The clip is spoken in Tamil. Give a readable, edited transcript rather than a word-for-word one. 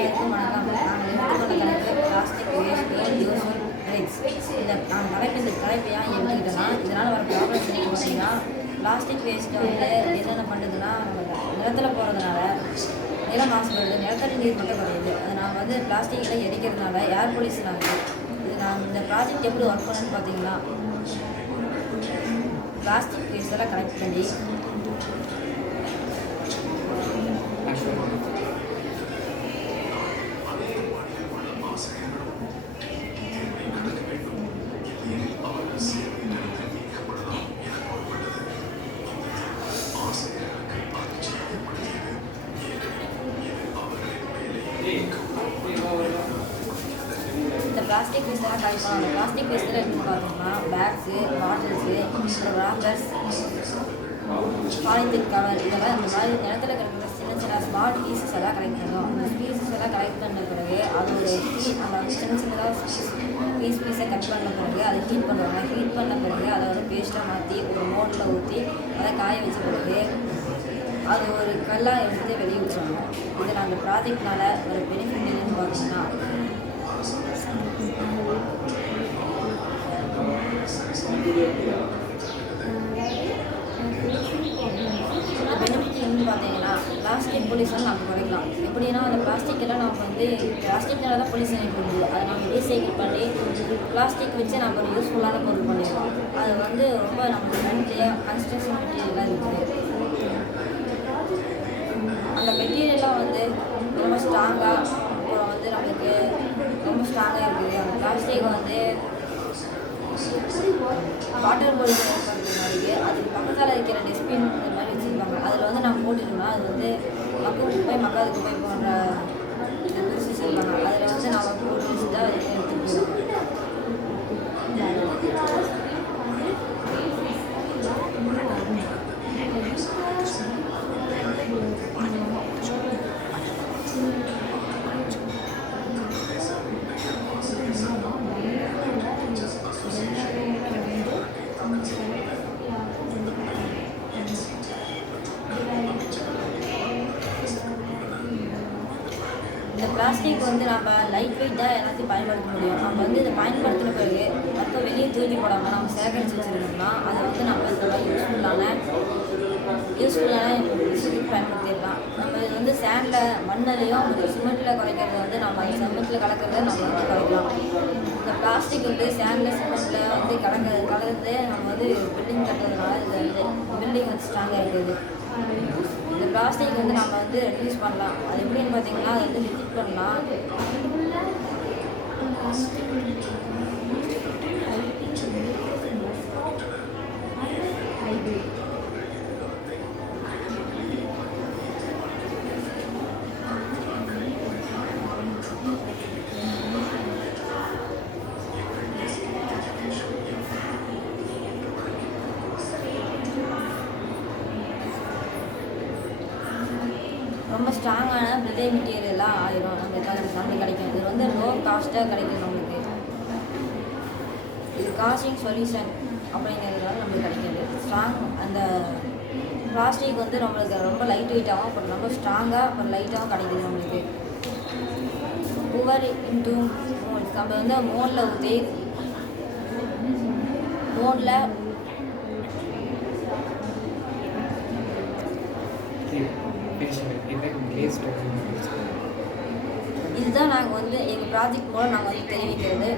அனைவருக்கும் வணக்கம். நாங்கள் எடுத்துக்கொண்ட தலைப்பு பிளாஸ்டிக் வேஸ்ட் யூஸ் ரைட்ஸ். இந்த தலைப்பு ஏன் எடுத்துக்கிட்டோன்னா, இதனால் வர ப்ராப்ளம்ஸ் என்னன்னு பார்த்தீங்கன்னா, பிளாஸ்டிக் வேஸ்ட்டை வந்து என்னென்ன பண்ணுதுன்னா, நிலத்தில் போகிறதுனால நிலம் மாசுபடுது, நிலத்தடி நீர் மட்டும் குறையுது. அது நாங்கள் வந்து பிளாஸ்டிக்கை எரிக்கிறதுனால ஏர் பொல்யூஷன் ஆகுது. இது நான் இந்த ப்ராஜெக்ட் எப்படி ஒர்க் பண்ணணுன்னு பார்த்தீங்கன்னா, பிளாஸ்டிக் வேஸ்ட்டெல்லாம் கலெக்ட் பண்ணி இந்த பிளாஸ்டிக் வேஸ்ட்டெல்லாம் கலெக்ட் பண்ணணும். அந்த பிளாஸ்டிக் வேஸ்ட்டில் எடுத்து பார்த்தோம்னா பேக்ஸு, பாட்டில்ஸு, அப்புறம் ராப்பர்ஸ், பாலித்தீன் கவர், இதெல்லாம் இந்த மாதிரி நிலத்தில் கிடக்கிற சின்ன சின்ன ஸ்மார்ட் பீசஸ் எல்லாம் கலெக்ட் பண்ணணும். அந்த பீசஸ் எல்லாம் கலெக்ட் பண்ண பிறகு அது ஒரு அந்த சின்ன சின்னதாக பீஸை கட் பண்ண பிறகு அதை ஹீட் பண்ணுவாங்க. ஹீட் பண்ண பிறகு அதை வந்து பேஸ்ட்டாக மாற்றி ஒரு மோட்டில் ஊற்றி அதை காய வச்ச பிறகு அது ஒரு கல்லாக எடுத்து வெளியே வச்சுருவாங்க. இதில் அந்த ப்ராஜெக்ட்னால ஒரு பெனிஃபிட் என்னன்னு பார்த்தீங்கன்னா, பெனிஃபிட் என்னன்னு பார்த்தீங்கன்னா, பிளாஸ்டிக் பொல்யூஷன் நம்ம குறைக்கலாம். எப்படின்னா, அந்த பிளாஸ்டிக் எல்லாம் நம்ம வந்து பிளாஸ்டிக்னால தான் பொல்யூஷன் ஏற்படுது. அதை நம்ம ரீசைக்கிள் பண்ணி பிளாஸ்டிக் வச்சு நம்ம ஒரு யூஸ்ஃபுல்லான பொருள் பண்ணிடுவோம். அது வந்து ரொம்ப நம்ம ஃப்ரெண்ட்லியாக கன்ஸ்ட்ரக்ஷன் மெட்டீரியலாக இருக்குது. அந்த மெட்டீரியல்லாம் வந்து ரொம்ப ஸ்ட்ராங்காக, அப்புறம் வந்து நம்மளுக்கு ரொம்ப ஸ்ட்ராங்காக இருக்குது. அந்த பிளாஸ்டிக் வந்து வாட்டர் பொல்யூஷன் ஏற்படுறதுனாலேயே அதுக்கு பக்கத்தில் இருக்கிற டஸ்ட்பின் இந்த மாதிரி வச்சுருப்பாங்க. அதில் வந்து நம்ம போட்டுட்டோம்னா அது வந்து மக்கும் குப்பை மக்காத குப்பை போன்ற இதை பிரித்து சொல்லுவாங்க. அதில் வந்து நம்ம போட்டு வச்சு தான் எடுத்துகிட்டு போவோம். இந்த பிளாஸ்டிக் வந்து நம்ம லைட் வெயிட்டாக எல்லாத்தையும் பயன்படுத்த முடியும். நம்ம வந்து இதை பயன்படுத்தின பிறகு மற்ற வெளியே தூக்கி போடாமல் நம்ம சேகரித்து வச்சுருந்தோம்னா அதை வந்து நம்ம இந்த மாதிரி யூஸ்ஃபுல்லான விஷயத்துக்கு பயன்படுத்திடலாம். நம்ம இது வந்து சேண்டில் மண்ணிலையும் சிமெண்ட்டில் குறைக்கிறத வந்து நம்ம சிமெண்ட்டில் கலக்கிறத நம்ம வந்து குறைக்கலாம். இந்த பிளாஸ்டிக் வந்து சேண்டில் சிமெண்ட்டில் வந்து கலந்து நம்ம வந்து பில்டிங் கட்டுறதுனால இது வந்து பில்டிங் வந்து ஸ்ட்ராங்காக இருக்குது. இந்த பிளாஸ்டிக் வந்து நம்ம வந்து ரெடியூஸ் பண்ணலாம். அது எப்படின்னு பார்த்தீங்கன்னா, அதை வந்து ரிஜெக்ட் பண்ணலாம். ரொம்ப ஸ்ட்ராங்கான பில்டிங் மெட்டீரியலாக ஆயிரும். நம்மளுக்கு கிடைக்கும். இது வந்து லோ காஸ்ட்டாக கிடைக்கும் நம்மளுக்கு. இது காஸ்டிங் சொல்யூஷன் அப்படிங்கிறதுனால நம்மளுக்கு கிடைக்கிது. ஸ்ட்ராங் அந்த பிளாஸ்டிக் வந்து நம்மளுக்கு ரொம்ப லைட் வெயிட்டாகவும் அப்புறம் ரொம்ப ஸ்ட்ராங்காக அப்புறம் லைட்டாகவும் கிடைக்கிது நம்மளுக்கு. புவர் இன்டூ மோல்ஸ் நம்ம வந்து மோலில் ஊற்றி இதுதான் நாங்கள் வந்து எங்கள் ப்ராஜெக்ட் மூலம் நாங்கள் வந்து தெரிவிக்கிறது.